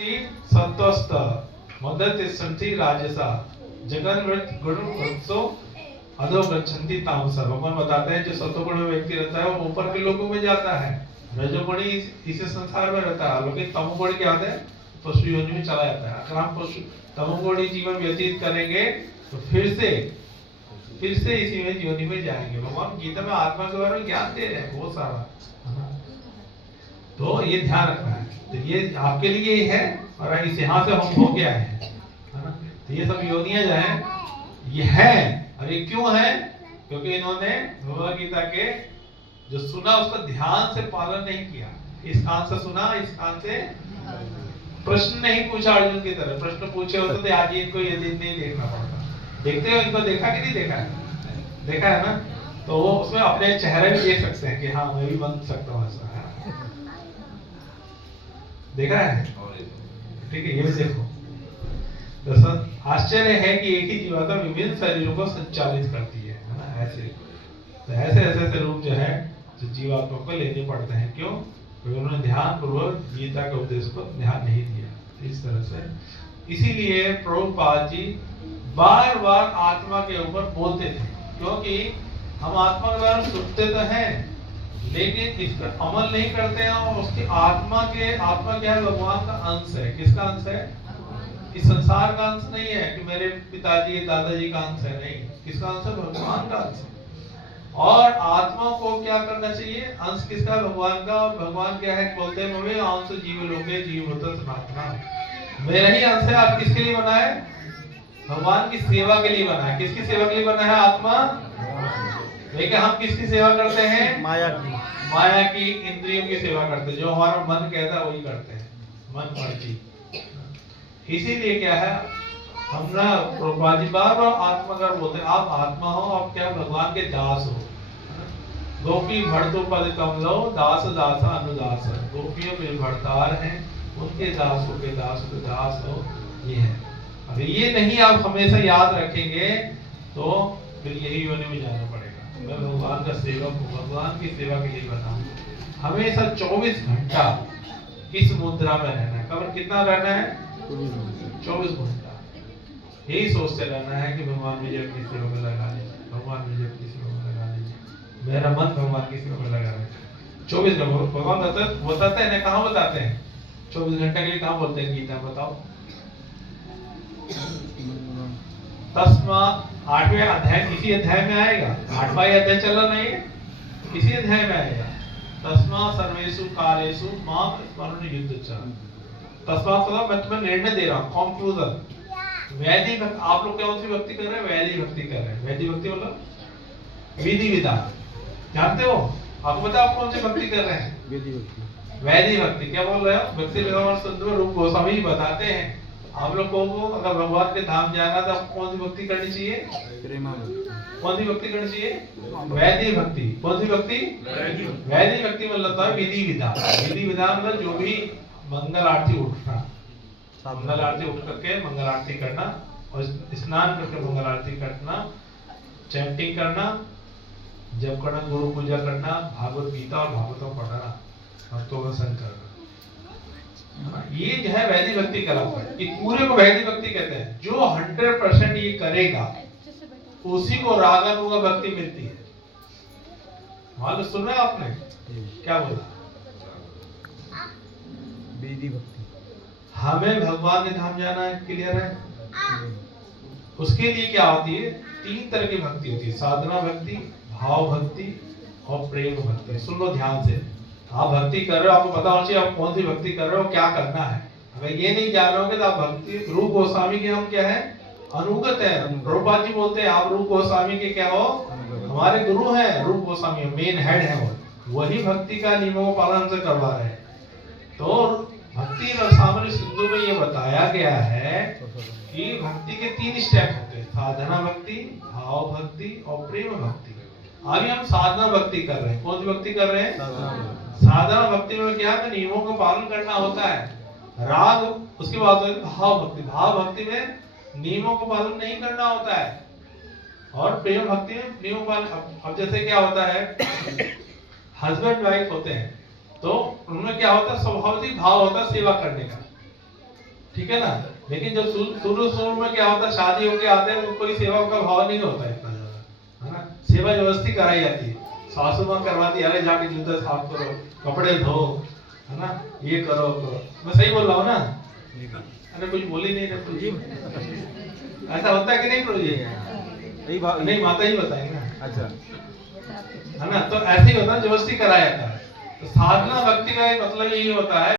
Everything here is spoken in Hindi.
सत्वस्त मदद तिष्ठन्ति राजसा जगन्मृत गुणवत्सो अधो गच्छन्ति तामसा। भगवान बताते हैं जो सत्वगुण में व्यक्ति रहता है वो ऊपर के लोगों में जाता है, रजोगुणी इसी संसार में रहता है, लेकिन तमोगुण क्या होता है पशु योनि में चला जाता है। अगर हम पशु तमोगुणी जीवन व्यतीत करेंगे तो फिर से इसी में योनि में जाएंगे। भगवान गीता में आत्मा के बारे में ज्ञान दे रहे हैं बहुत सारा, तो ये ध्यान रखना है। तो ये आपके लिए ही है और इस यहाँ से हम हो गया है ना। तो ये सब योनियां जो है ये है, और ये क्यों है? क्योंकि इन्होंने भगवद गीता के जो सुना उसका ध्यान से पालन नहीं किया। इस कान से सुना, इस कान से प्रश्न नहीं पूछा। अर्जुन की तरह प्रश्न पूछे होते तो आज इनको ये दिन नहीं देखना पड़ता। देखते हो इनको देखा कि नहीं देखा है? देखा है ना। तो वो उसमें अपने चेहरे भी देख सकते हैं कि हाँ मैं भी बन सकता हूँ ऐसा, देखा है? ठीक है, ये भी देखो। तो आश्चर्य है कि एक ही जीवात्मा विभिन्न शरीरों को संचालित करती है ना। ऐसे तो ऐसे रूप जो है जो जीवात्मा को लेने पड़ते हैं। क्यों? क्योंकि उन्होंने ध्यान पूर्वक गीता के उपदेश को ध्यान नहीं दिया। इस तरह से इसीलिए प्रभुपाद जी बार बार आत्मा के ऊपर बोलते थे, क्योंकि हम आत्मा के बारे में सुनते तो हैं लेकिन इस पर अमल नहीं करते हैं। और उसकी आत्मा क्या है? भगवान का अंश है। किसका अंश है? इस संसार का अंश नहीं है कि मेरे पिताजी दादाजी का अंश है, नहीं। किसका अंश है? भगवान का अंश है। और आत्मा को क्या करना चाहिए? अंश किसका? भगवान का। और भगवान क्या है? बोलते हैं मवे अंश जीव लोके जीव होता सनातना। मेरा ही अंश है। आप किसके लिए बना है? भगवान की सेवा के लिए बना है। किसकी सेवा के लिए बना है आत्मा? लेकिन हम किसकी सेवा करते हैं? माया की इंद्रियों की सेवा करते हैं। जो हमारा मन कहता है वही करते हैं, मन मर्जी। इसीलिए क्या है, हम ना प्रभुपाद जी बार बार आत्मा का बोलते हैं। आप आत्मा हो, आप क्या भगवान के दास हो। गोपी भरतो पद कमलो दास दास अनुदास। गोपियों के भरतार हैं, उनके दासों के दास हो। ये है। अगर ये नहीं आप हमेशा याद रखेंगे तो फिर यही योनि में जाना पड़ेगा। मैं भगवान का सेवक हूँ, भगवान की सेवा के लिए बना हूँ। हमेशा 24 घंटा इस मुद्रा में रहना है। कब कितना रहना है? 24 घंटा यही सोचते रहना है कि भगवान मुझे अपनी सेवा में लगा लीजिए, भगवान मुझे अपनी सेवा में लगा लीजिए, मेरा मन भगवान की सेवा में लगा रहे। 24 घंटा भगवान बताते हैं ना। कहाँ बताते हैं? 24 घंटा के लिए कहाँ बोलते हैं गीता? बताओ। तस्मा 8वें अध्याय, इसी अध्याय में आएगा। 8वां अध्याय चला नहीं है, इसी अध्याय में आएगा। तस्मा सर्वेषु कालेषु मां स्मरण युद्ध च। तस्मा मतलब मैं तुम्हें निर्णय दे रहा हूँ, कंक्लूजन। वैदिक आप लोग कौन सी भक्ति कर रहे हैं? वैदिक भक्ति कर रहे हैं। वैदिक भक्ति मतलब विधि विधान, जानते हो? आपको पता है आप कौन सी भक्ति कर रहे हैं? वैदिक भक्ति। क्या बोल रहे हो? भक्ति विधान रूप गोस्वामी बताते हैं आप लोग को अगर भगवान के धाम जाना तो आपको कौन सी भक्ति करनी चाहिए? कौन सी भक्ति करनी चाहिए? वैदिक भक्ति। कौन सी भक्ति? वैदिक भक्ति मतलब है विधि विधान। विधि विधान मतलब जो भी मंगल आरती उठना, मंगल आरती उठ करके मंगल आरती करना, और स्नान करके मंगल आरती करना, चैंटिंग करना, जप करना, गुरु पूजा करना, भागवत गीता और भागवतम पढ़ना, भक्तों का संग करना। ये जो है वैदिक भक्ति कहलाता है। इस पूरे को वैदिक भक्ति कहते हैं। जो 100% ये करेगा उसी को रागानुगा भक्ति मिलती है। मालूम सुन रहे आपने क्या बोला? वैदिक भक्ति। हमें भगवान के धाम जाना है, क्लियर है? उसके लिए क्या होती है? 3 तरह की भक्ति होती है। साधना भक्ति, भाव भक्ति और प्रेम भक्ति। सुन लो ध्यान से। आप भक्ति कर रहे हो, आपको पता होना चाहिए आप कौन सी भक्ति कर रहे हो, क्या करना है। अगर ये नहीं जान रहे तो आप भक्ति, रूप गोस्वामी के हम क्या है? अनुगत है। प्रभुपाद जी बोलते हैं आप रूप गोस्वामी के क्या हो? हमारे गुरु हैं। रूप गोस्वामी मेन हेड है, वो वही भक्ति का नियमों को पालन से करवा रहे हैं। तो भक्ति रसामृत सिंधु में ये बताया गया है कि भक्ति के 3 स्टेप होते हैं। साधना भक्ति, भाव भक्ति और प्रेम भक्ति। अभी हम साधना भक्ति कर रहे हैं। कौन सी भक्ति कर रहे हैं? साधना भक्ति में क्या है? नियमों का पालन करना होता है। राग, उसके बाद भाव भक्ति। भाव भक्ति में नियमों को पालन नहीं करना होता है। और प्रेम भक्ति में नियमों पालन। अब जैसे क्या होता है, हस्बैंड वाइफ होते हैं तो उनमें क्या होता है? स्वाभाविक भाव होता है सेवा करने का। ठीक है ना। लेकिन जब शुरू शुरू में क्या होता है, शादी होके आते हैं तो कोई सेवा का भाव नहीं होता इतना ज्यादा, है ना। सेवा जबरदस्ती कराई जाती है, सासू माँ करवाती, अरे जाके जूता साफ करो, कपड़े धो, है ना, ये करो करो। मैं सही बोल रहा हूँ ना? अरे कुछ बोल ही नहीं रहे जी। ऐसा होता है कि नहीं प्रभु जी? नहीं, माता ही बताएंगे ना। अच्छा, है ना। तो ऐसे ही होता है, जबरदस्ती कराया जाता है। तो साधना भक्ति का एक मतलब यही होता है